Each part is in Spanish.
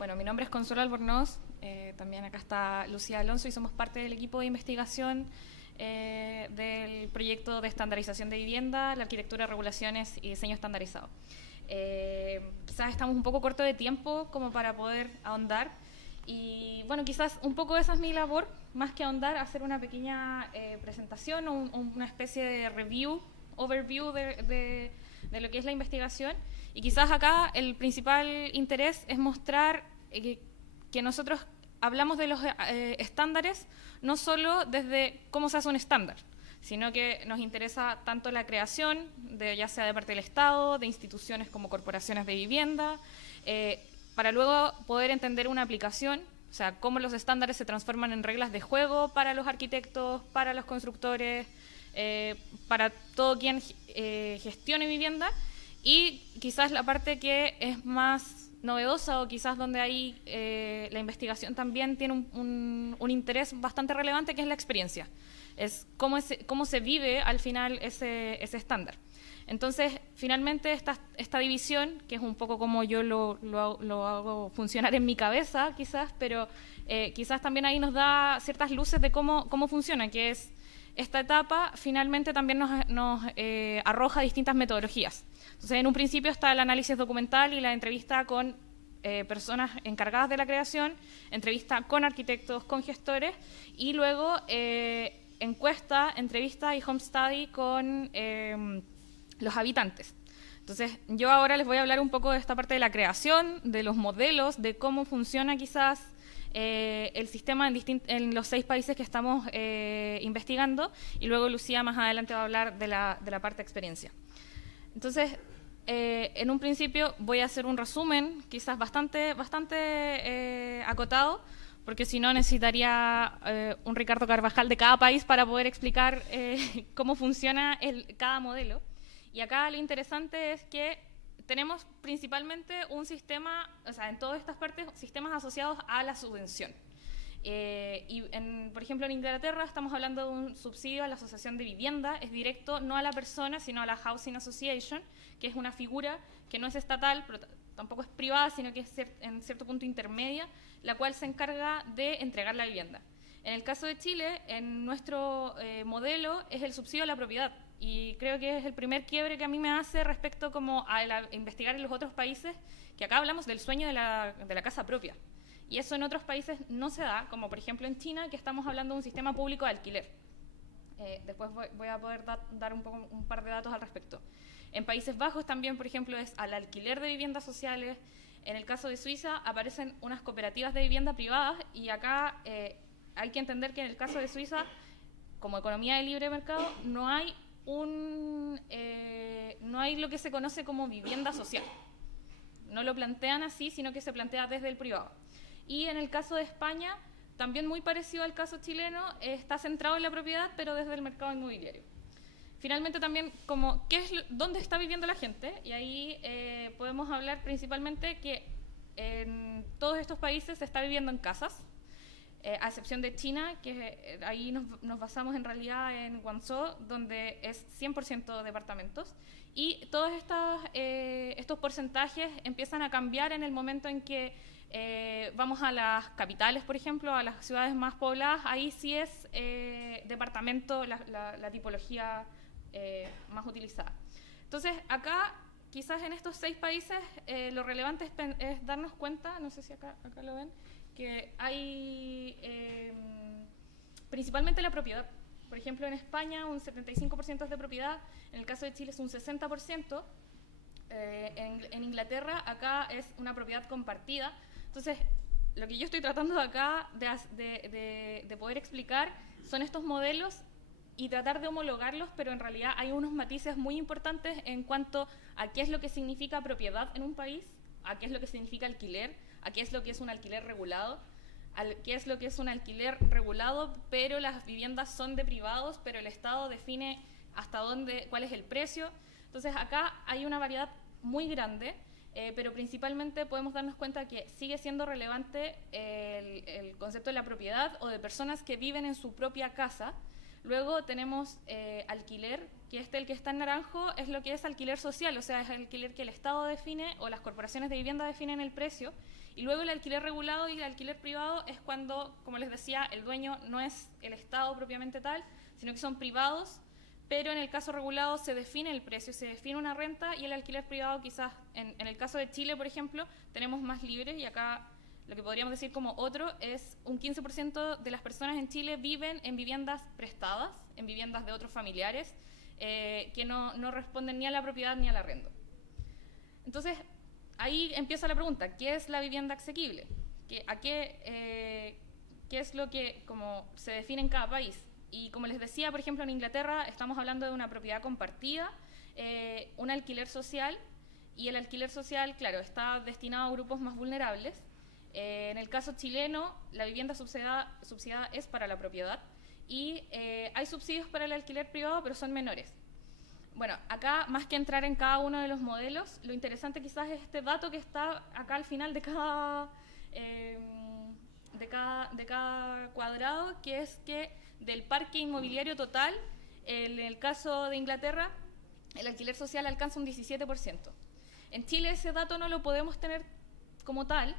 Bueno, mi nombre es Consuelo Albornoz, también acá está Lucía Alonso y somos parte del equipo de investigación del proyecto de estandarización de vivienda, la arquitectura, regulaciones y diseño estandarizado. Quizás estamos un poco cortos de tiempo como para poder ahondar y bueno, quizás un poco esa es mi labor, más que ahondar, hacer una pequeña presentación o una especie de overview de lo que es la investigación. Y quizás acá el principal interés es mostrar que nosotros hablamos de los estándares no solo desde cómo se hace un estándar, sino que nos interesa tanto la creación, ya sea de parte del Estado, de instituciones como corporaciones de vivienda, para luego poder entender una aplicación, o sea, cómo los estándares se transforman en reglas de juego para los arquitectos, para los constructores, para todo quien gestione vivienda, y quizás la parte que es más novedosa o quizás donde ahí la investigación también tiene un interés bastante relevante, que es la experiencia. Es cómo se vive al final ese estándar. Entonces, finalmente, esta división, que es un poco como yo lo hago funcionar en mi cabeza, quizás, pero quizás también ahí nos da ciertas luces de cómo funciona, que es esta etapa finalmente también nos arroja distintas metodologías. Entonces, en un principio está el análisis documental y la entrevista con personas encargadas de la creación, entrevista con arquitectos, con gestores, y luego encuesta, entrevista y home study con los habitantes. Entonces, yo ahora les voy a hablar un poco de esta parte de la creación, de los modelos, de cómo funciona quizás el sistema en los 6 países que estamos investigando, y luego Lucía más adelante va a hablar de la parte de experiencia. Entonces, en un principio voy a hacer un resumen, quizás bastante acotado, porque si no necesitaría un Ricardo Carvajal de cada país para poder explicar cómo funciona cada modelo. Y acá lo interesante es que tenemos principalmente un sistema, o sea, en todas estas partes, sistemas asociados a la subvención. Por ejemplo, en Inglaterra estamos hablando de un subsidio a la asociación de vivienda, es directo no a la persona, sino a la Housing Association, que es una figura que no es estatal, pero tampoco es privada, sino que es en cierto punto intermedia, la cual se encarga de entregar la vivienda. En el caso de Chile, en nuestro modelo es el subsidio a la propiedad, y creo que es el primer quiebre que a mí me hace respecto como a investigar en los otros países, que acá hablamos del sueño de la casa propia. Y eso en otros países no se da, como por ejemplo en China, que estamos hablando de un sistema público de alquiler. Después voy a poder dar un par de datos al respecto. En Países Bajos también, por ejemplo, es al alquiler de viviendas sociales. En el caso de Suiza aparecen unas cooperativas de vivienda privadas, y acá hay que entender que en el caso de Suiza, como economía de libre mercado, no hay lo que se conoce como vivienda social. No lo plantean así, sino que se plantea desde el privado. Y en el caso de España, también muy parecido al caso chileno, está centrado en la propiedad, pero desde el mercado inmobiliario. Finalmente también, ¿dónde está viviendo la gente? Y ahí podemos hablar principalmente que en todos estos países se está viviendo en casas, a excepción de China, que ahí nos basamos en realidad en Guangzhou, donde es 100% departamentos. Y todos estos porcentajes empiezan a cambiar en el momento en que vamos a las capitales, por ejemplo, a las ciudades más pobladas. Ahí sí es departamento la tipología más utilizada. Entonces, acá, quizás en estos 6 países, lo relevante es darnos cuenta, no sé si acá lo ven, que hay principalmente la propiedad. Por ejemplo, en España un 75% es de propiedad, en el caso de Chile es un 60%, en Inglaterra acá es una propiedad compartida. Entonces, lo que yo estoy tratando de acá de poder explicar son estos modelos y tratar de homologarlos, pero en realidad hay unos matices muy importantes en cuanto a qué es lo que significa propiedad en un país, a qué es lo que significa alquiler, a qué es lo que es un alquiler regulado, qué es lo que es un alquiler regulado, pero las viviendas son de privados, pero el Estado define cuál es el precio. Entonces acá hay una variedad muy grande, pero principalmente podemos darnos cuenta que sigue siendo relevante el concepto de la propiedad o de personas que viven en su propia casa, Luego tenemos alquiler, que el que está en naranjo es lo que es alquiler social, o sea, es el alquiler que el Estado define o las corporaciones de vivienda definen el precio. Y luego el alquiler regulado y el alquiler privado es cuando, como les decía, el dueño no es el Estado propiamente tal, sino que son privados, pero en el caso regulado se define el precio, se define una renta, y el alquiler privado quizás, en el caso de Chile, por ejemplo, tenemos más libres, y acá lo que podríamos decir como otro es un 15% de las personas en Chile viven en viviendas prestadas, en viviendas de otros familiares, que no responden ni a la propiedad ni al arrendo. Entonces, ahí empieza la pregunta, ¿qué es la vivienda asequible? ¿Qué es lo que como se define en cada país? Y como les decía, por ejemplo, en Inglaterra estamos hablando de una propiedad compartida, un alquiler social, y el alquiler social, claro, está destinado a grupos más vulnerables. En el caso chileno, la vivienda subsidiada es para la propiedad, y hay subsidios para el alquiler privado, pero son menores. Bueno, acá, más que entrar en cada uno de los modelos, lo interesante quizás es este dato que está acá al final de cada cuadrado, que es que del parque inmobiliario total, en el caso de Inglaterra, el alquiler social alcanza un 17%. En Chile ese dato no lo podemos tener como tal,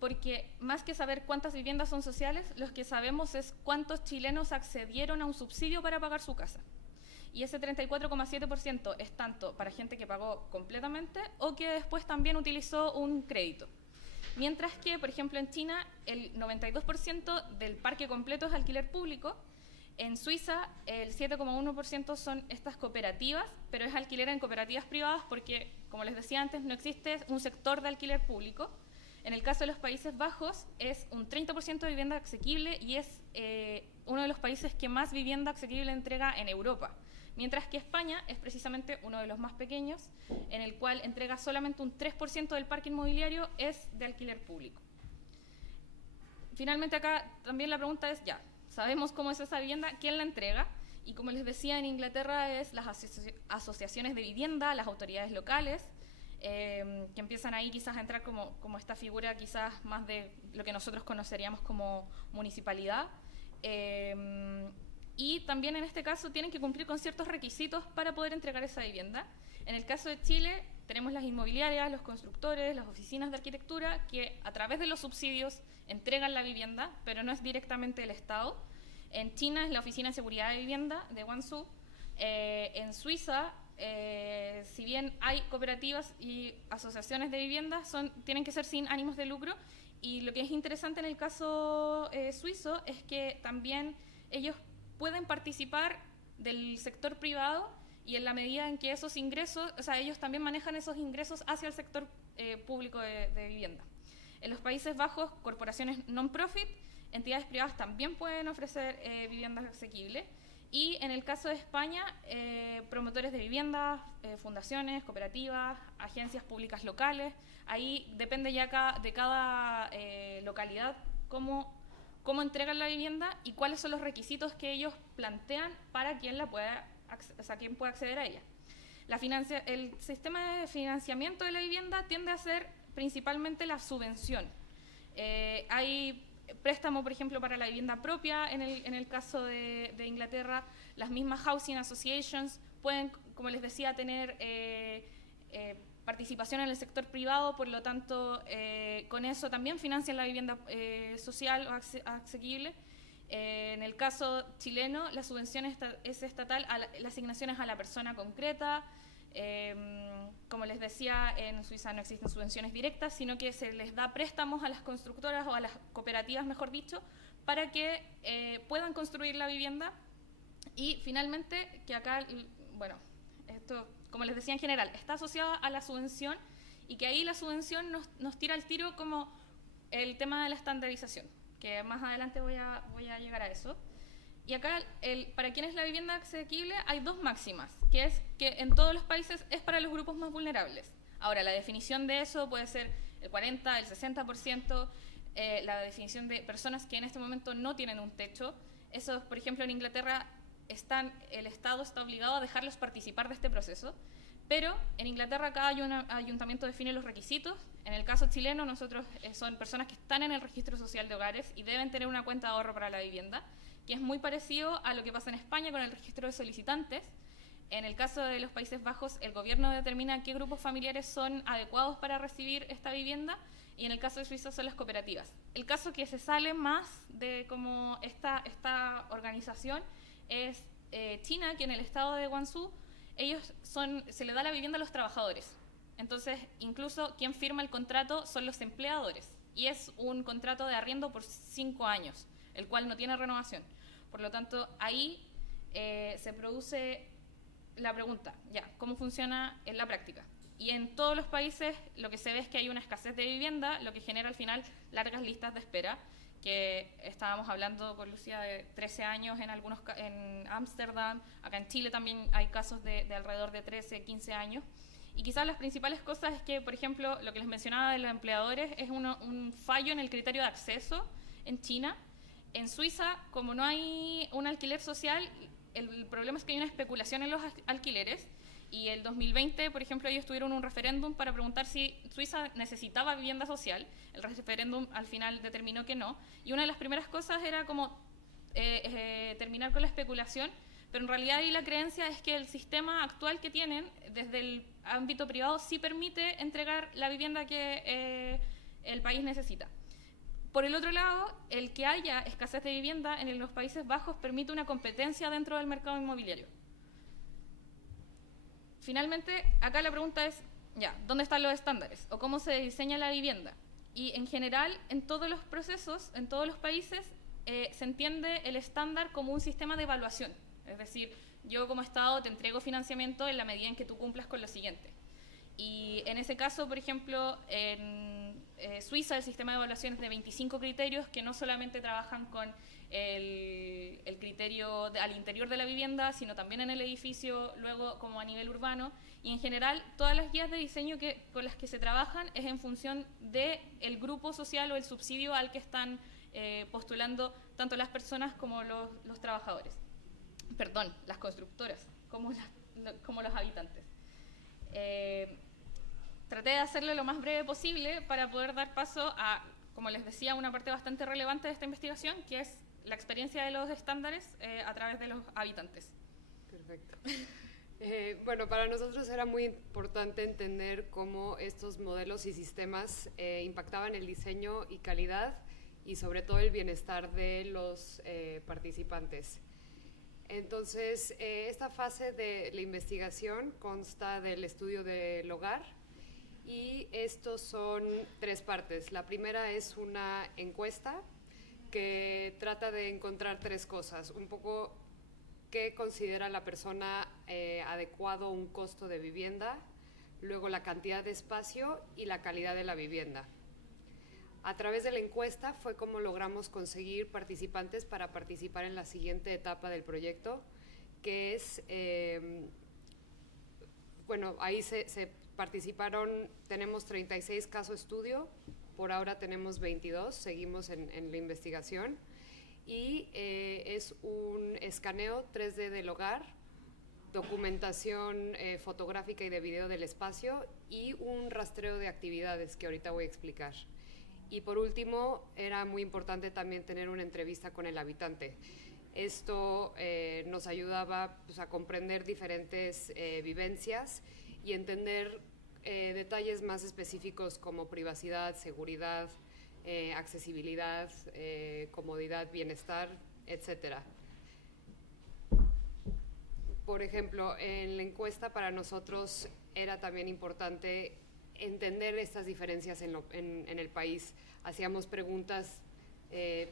porque más que saber cuántas viviendas son sociales, lo que sabemos es cuántos chilenos accedieron a un subsidio para pagar su casa. Y ese 34,7% es tanto para gente que pagó completamente o que después también utilizó un crédito. Mientras que, por ejemplo, en China, el 92% del parque completo es alquiler público. En Suiza, el 7,1% son estas cooperativas, pero es alquiler en cooperativas privadas porque, como les decía antes, no existe un sector de alquiler público. En el caso de los Países Bajos, es un 30% de vivienda asequible, y es uno de los países que más vivienda asequible entrega en Europa. Mientras que España es precisamente uno de los más pequeños, en el cual entrega solamente un 3% del parque inmobiliario es de alquiler público. Finalmente acá también la pregunta es, ya, sabemos cómo es esa vivienda, ¿quién la entrega? Y como les decía, en Inglaterra es las asociaciones de vivienda, las autoridades locales, que empiezan ahí quizás a entrar como esta figura quizás más de lo que nosotros conoceríamos como municipalidad. Y también en este caso tienen que cumplir con ciertos requisitos para poder entregar esa vivienda. En el caso de Chile tenemos las inmobiliarias, los constructores, las oficinas de arquitectura que a través de los subsidios entregan la vivienda, pero no es directamente el Estado. En China es la Oficina de Seguridad de Vivienda de Guangzhou. En Suiza, si bien hay cooperativas y asociaciones de vivienda, tienen que ser sin ánimos de lucro. Y lo que es interesante en el caso suizo es que también ellos pueden participar del sector privado, y en la medida en que esos ingresos, o sea, ellos también manejan esos ingresos hacia el sector público de vivienda. En los Países Bajos, corporaciones non-profit, entidades privadas también pueden ofrecer viviendas asequibles, y en el caso de España, promotores de viviendas, fundaciones, cooperativas, agencias públicas locales. Ahí depende ya de cada localidad cómo entregan la vivienda y cuáles son los requisitos que ellos plantean para quien quien pueda acceder a ella. El sistema de financiamiento de la vivienda tiende a ser principalmente la subvención. Hay préstamo, por ejemplo, para la vivienda propia. En el caso de Inglaterra, las mismas housing associations pueden, como les decía, tener participación en el sector privado, por lo tanto, con eso también financian la vivienda social o asequible. En el caso chileno, la subvención es estatal, la asignación es a la persona concreta. Como les decía, en Suiza no existen subvenciones directas, sino que se les da préstamos a las constructoras o a las cooperativas, mejor dicho, para que puedan construir la vivienda. Y finalmente, que acá, bueno, esto, como les decía, en general, está asociada a la subvención, y que ahí la subvención nos tira al tiro como el tema de la estandarización, que más adelante voy a llegar a eso. Y acá, para quienes la vivienda asequible, hay dos máximas, que es que en todos los países es para los grupos más vulnerables. Ahora, la definición de eso puede ser el 40%, el 60%, la definición de personas que en este momento no tienen un techo. Eso, por ejemplo, en Inglaterra, el Estado está obligado a dejarlos participar de este proceso, pero en Inglaterra cada ayuntamiento define los requisitos. En el caso chileno, nosotros son personas que están en el registro social de hogares y deben tener una cuenta de ahorro para la vivienda, que es muy parecido a lo que pasa en España con el registro de solicitantes. En el caso de los Países Bajos, el gobierno determina qué grupos familiares son adecuados para recibir esta vivienda, y en el caso de Suiza son las cooperativas. El caso que se sale más de como esta organización es China, que en el estado de Guangzhou se le da la vivienda a los trabajadores. Entonces, incluso quien firma el contrato son los empleadores, y es un contrato de arriendo por 5 años, el cual no tiene renovación. Por lo tanto, ahí se produce la pregunta, ya, ¿cómo funciona en la práctica? Y en todos los países lo que se ve es que hay una escasez de vivienda, lo que genera al final largas listas de espera, que estábamos hablando con Lucía de 13 años en Ámsterdam, acá en Chile también hay casos de alrededor de 13, 15 años. Y quizás las principales cosas es que, por ejemplo, lo que les mencionaba de los empleadores es un fallo en el criterio de acceso en China. En Suiza, como no hay un alquiler social, el problema es que hay una especulación en los alquileres, y el 2020, por ejemplo, ellos tuvieron un referéndum para preguntar si Suiza necesitaba vivienda social. El referéndum al final determinó que no, y una de las primeras cosas era como terminar con la especulación, pero en realidad ahí la creencia es que el sistema actual que tienen desde el ámbito privado sí permite entregar la vivienda que el país necesita. Por el otro lado, el que haya escasez de vivienda en los Países Bajos permite una competencia dentro del mercado inmobiliario. Finalmente, acá la pregunta es, ya, ¿dónde están los estándares? ¿O cómo se diseña la vivienda? Y en general, en todos los procesos, en todos los países, se entiende el estándar como un sistema de evaluación. Es decir, yo como Estado te entrego financiamiento en la medida en que tú cumplas con lo siguiente. Y en ese caso, por ejemplo, en Suiza el sistema de evaluación es de 25 criterios que no solamente trabajan con el criterio al interior de la vivienda, sino también en el edificio, luego como a nivel urbano. Y en general, todas las guías de diseño con las que se trabajan es en función del grupo social o el subsidio al que están postulando tanto las personas como los trabajadores. Perdón, las constructoras, como los habitantes. Traté de hacerlo lo más breve posible para poder dar paso a, como les decía, una parte bastante relevante de esta investigación, que es la experiencia de los estándares a través de los habitantes. Perfecto. Bueno, para nosotros era muy importante entender cómo estos modelos y sistemas impactaban el diseño y calidad, y sobre todo el bienestar de los participantes. Entonces, esta fase de la investigación consta del estudio del hogar, y estos son 3 partes. La primera es una encuesta que trata de encontrar 3 cosas. Un poco qué considera la persona adecuado un costo de vivienda, luego la cantidad de espacio y la calidad de la vivienda. A través de la encuesta fue como logramos conseguir participantes para participar en la siguiente etapa del proyecto, que es, bueno, ahí se participaron, tenemos 36 casos estudio, por ahora tenemos 22, seguimos en la investigación, y es un escaneo 3D del hogar, documentación fotográfica y de video del espacio, y un rastreo de actividades que ahorita voy a explicar. Y por último, era muy importante también tener una entrevista con el habitante. Esto nos ayudaba, pues, a comprender diferentes vivencias y entender detalles más específicos como privacidad, seguridad, accesibilidad, comodidad, bienestar, etc. Por ejemplo, en la encuesta para nosotros era también importante entender estas diferencias en el país. Hacíamos preguntas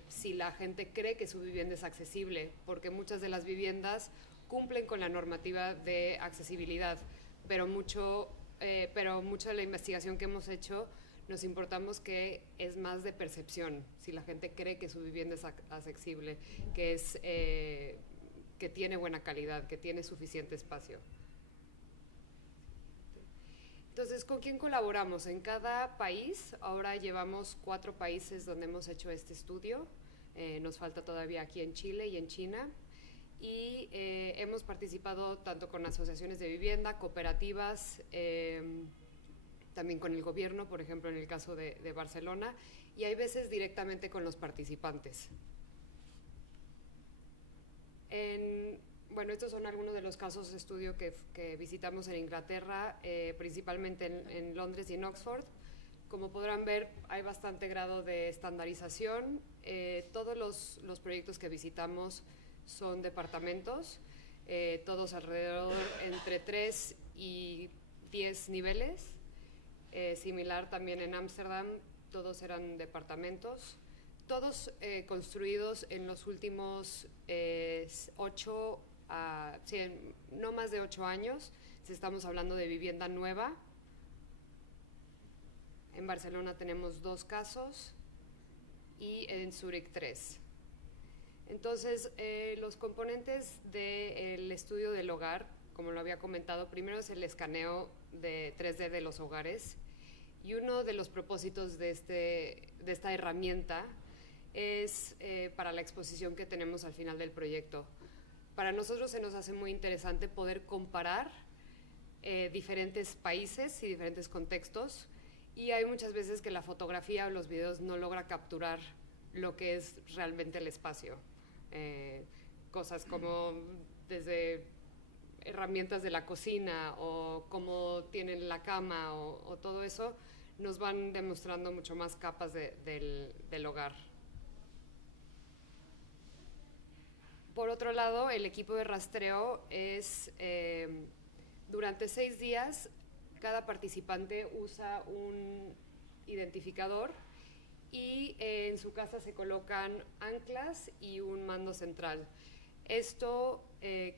si la gente cree que su vivienda es accesible, porque muchas de las viviendas cumplen con la normativa de accesibilidad, pero mucho de la investigación que hemos hecho nos importamos que es más de percepción, si la gente cree que su vivienda es accesible, que tiene buena calidad, que tiene suficiente espacio. Entonces, ¿con quién colaboramos? En cada país, ahora llevamos 4 países donde hemos hecho este estudio, nos falta todavía aquí en Chile y en China, y hemos participado tanto con asociaciones de vivienda, cooperativas, también con el gobierno, por ejemplo en el caso de Barcelona, y hay veces directamente con los participantes. Bueno, estos son algunos de los casos de estudio que visitamos en Inglaterra, principalmente en Londres y en Oxford. Como podrán ver, hay bastante grado de estandarización. Todos los proyectos que visitamos son departamentos, todos alrededor entre 3 y 10 niveles. Similar también en Ámsterdam, todos eran departamentos, todos construidos en los últimos 8 no más de 8 años, si estamos hablando de vivienda nueva. En Barcelona tenemos 2 casos y en Zúrich 3. Entonces, los componentes del estudio del hogar, como lo había comentado, primero es el escaneo de 3D de los hogares, y uno de los propósitos de esta herramienta es para la exposición que tenemos al final del proyecto. Para nosotros se nos hace muy interesante poder comparar diferentes países y diferentes contextos, y hay muchas veces que la fotografía o los videos no logra capturar lo que es realmente el espacio. Cosas como desde herramientas de la cocina o cómo tienen la cama o todo eso, nos van demostrando mucho más capas del hogar. Por otro lado, el equipo de rastreo es, durante 6 días, cada participante usa un identificador y en su casa se colocan anclas y un mando central. Esto,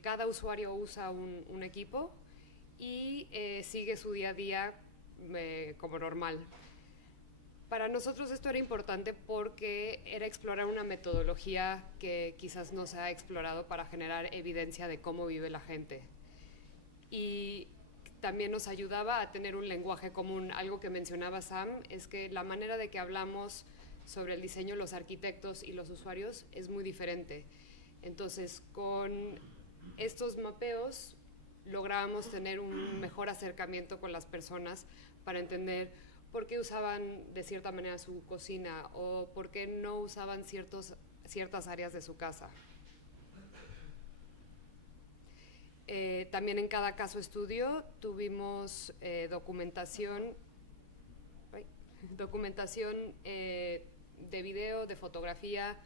cada usuario usa un equipo y sigue su día a día como normal. Para nosotros esto era importante porque era explorar una metodología que quizás no se ha explorado para generar evidencia de cómo vive la gente. Y también nos ayudaba a tener un lenguaje común. Algo que mencionaba Sam es que la manera de que hablamos sobre el diseño los arquitectos y los usuarios es muy diferente. Entonces, con estos mapeos lográbamos tener un mejor acercamiento con las personas para entender por qué usaban de cierta manera su cocina o por qué no usaban ciertas áreas de su casa. También en cada caso estudio tuvimos documentación de video, de fotografía,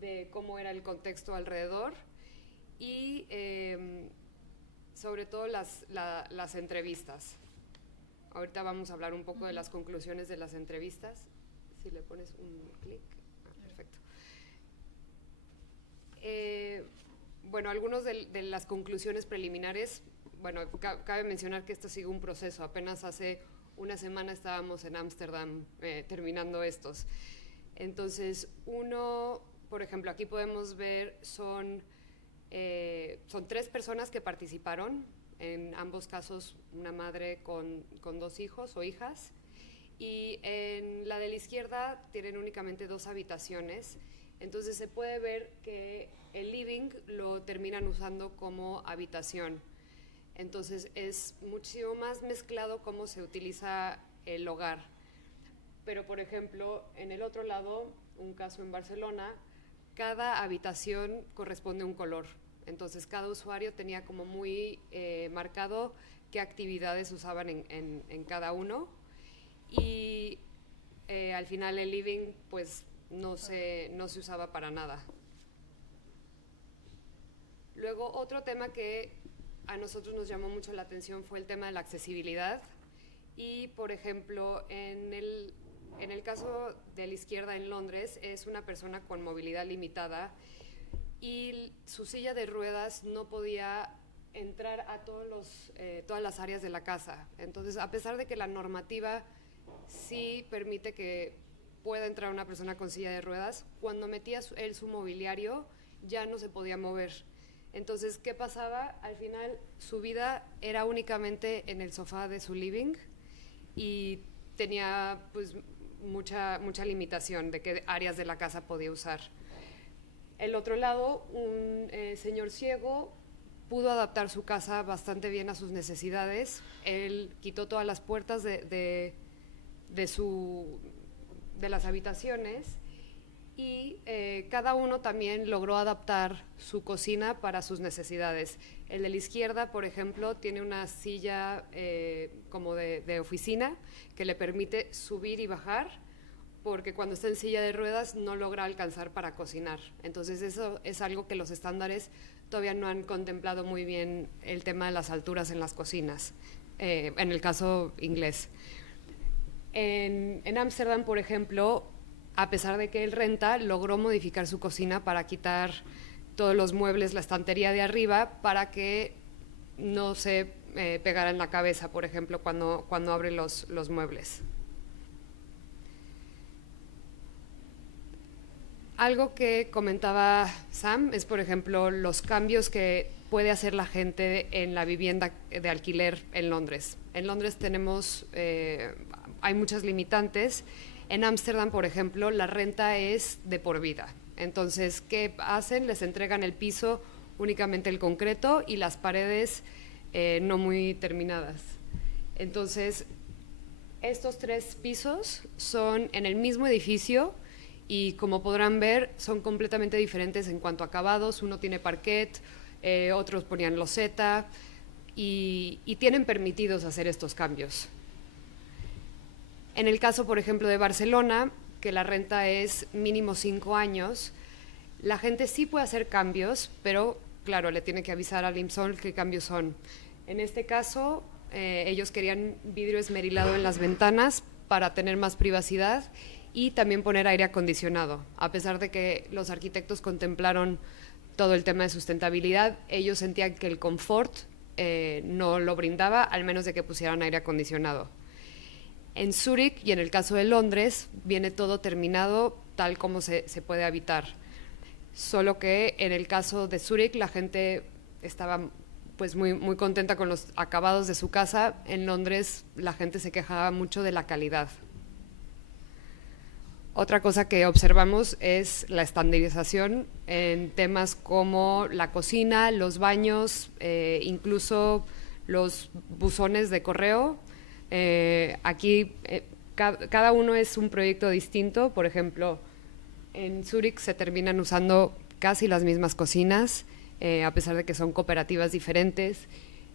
de cómo era el contexto alrededor y sobre todo las entrevistas. Ahorita vamos a hablar un poco de las conclusiones de las entrevistas. Si le pones un clic. Perfecto. Bueno, algunos de las conclusiones preliminares. Bueno, cabe mencionar que esto sigue un proceso. Apenas hace una semana estábamos en Ámsterdam terminando estos. Entonces, por ejemplo, aquí podemos ver, son 3 personas que participaron. En ambos casos, una madre con 2 hijos o hijas. Y en la de la izquierda tienen únicamente 2 habitaciones. Entonces se puede ver que el living lo terminan usando como habitación. Entonces es muchísimo más mezclado cómo se utiliza el hogar. Pero, por ejemplo, en el otro lado, un caso en Barcelona, cada habitación corresponde a un color. Entonces, cada usuario tenía como muy marcado qué actividades usaban en cada uno. Y al final el living, pues, no se usaba para nada. Luego, otro tema que a nosotros nos llamó mucho la atención fue el tema de la accesibilidad. Y, por ejemplo, en el caso de la izquierda en Londres, es una persona con movilidad limitada y su silla de ruedas no podía entrar a todas las áreas de la casa. Entonces, a pesar de que la normativa sí permite que pueda entrar una persona con silla de ruedas, cuando metía él su mobiliario ya no se podía mover. Entonces, ¿qué pasaba? Al final, su vida era únicamente en el sofá de su living y tenía pues mucha limitación de qué áreas de la casa podía usar. El otro lado, un señor ciego pudo adaptar su casa bastante bien a sus necesidades. Él quitó todas las puertas de las habitaciones y cada uno también logró adaptar su cocina para sus necesidades. El de la izquierda, por ejemplo, tiene una silla como de oficina que le permite subir y bajar, porque cuando está en silla de ruedas no logra alcanzar para cocinar. Entonces eso es algo que los estándares todavía no han contemplado muy bien, el tema de las alturas en las cocinas, en el caso inglés. En Ámsterdam, por ejemplo, a pesar de que él renta, logró modificar su cocina para quitar todos los muebles, la estantería de arriba, para que no se pegara en la cabeza, por ejemplo, cuando abre los muebles. Algo que comentaba Sam es, por ejemplo, los cambios que puede hacer la gente en la vivienda de alquiler en Londres. En Londres hay muchas limitantes. En Ámsterdam, por ejemplo, la renta es de por vida. Entonces, ¿qué hacen? Les entregan el piso, únicamente el concreto, y las paredes no muy terminadas. Entonces, estos 3 pisos son en el mismo edificio y, como podrán ver, son completamente diferentes en cuanto a acabados. Uno tiene parquet, otros ponían loseta, y tienen permitidos hacer estos cambios. En el caso, por ejemplo, de Barcelona, que la renta es mínimo 5 años, la gente sí puede hacer cambios, pero claro, le tiene que avisar al IMSOL qué cambios son. En este caso, ellos querían vidrio esmerilado en las ventanas para tener más privacidad y también poner aire acondicionado. A pesar de que los arquitectos contemplaron todo el tema de sustentabilidad, ellos sentían que el confort no lo brindaba, al menos de que pusieran aire acondicionado. En Zúrich y en el caso de Londres viene todo terminado tal como se puede habitar. Solo que en el caso de Zúrich la gente estaba pues muy contenta con los acabados de su casa. En Londres la gente se quejaba mucho de la calidad. Otra cosa que observamos es la estandarización en temas como la cocina, los baños, incluso los buzones de correo. Aquí cada uno es un proyecto distinto. Por ejemplo, en Zúrich se terminan usando casi las mismas cocinas, a pesar de que son cooperativas diferentes.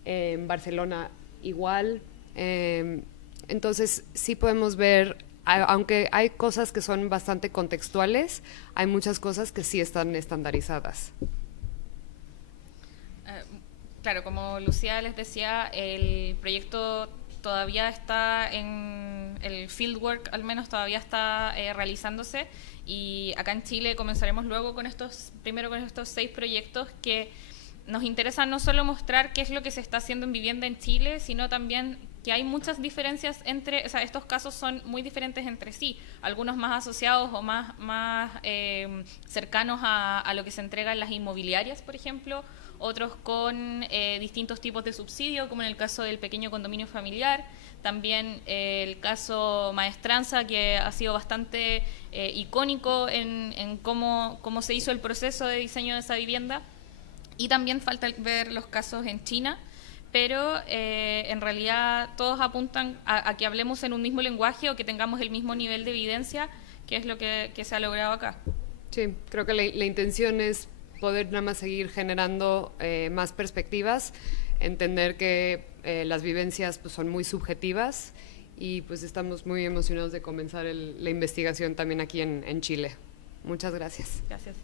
En Barcelona igual. Entonces sí podemos ver, aunque hay cosas que son bastante contextuales, hay muchas cosas que sí están estandarizadas. Claro, como Lucía les decía, el proyecto todavía está en el fieldwork, al menos todavía está realizándose, y acá en Chile comenzaremos luego primero con estos 6 proyectos que nos interesa no solo mostrar qué es lo que se está haciendo en vivienda en Chile, sino también que hay muchas diferencias estos casos son muy diferentes entre sí, algunos más asociados o más cercanos a lo que se entrega en las inmobiliarias, por ejemplo, otros con distintos tipos de subsidio, como en el caso del pequeño condominio familiar, también el caso Maestranza, que ha sido bastante icónico en cómo se hizo el proceso de diseño de esa vivienda, y también falta ver los casos en China, pero en realidad todos apuntan a que hablemos en un mismo lenguaje o que tengamos el mismo nivel de evidencia, que es lo que se ha logrado acá. Sí, creo que la intención es poder nada más seguir generando más perspectivas, entender que las vivencias pues, son muy subjetivas, y pues estamos muy emocionados de comenzar la investigación también aquí en Chile. Muchas gracias. Gracias.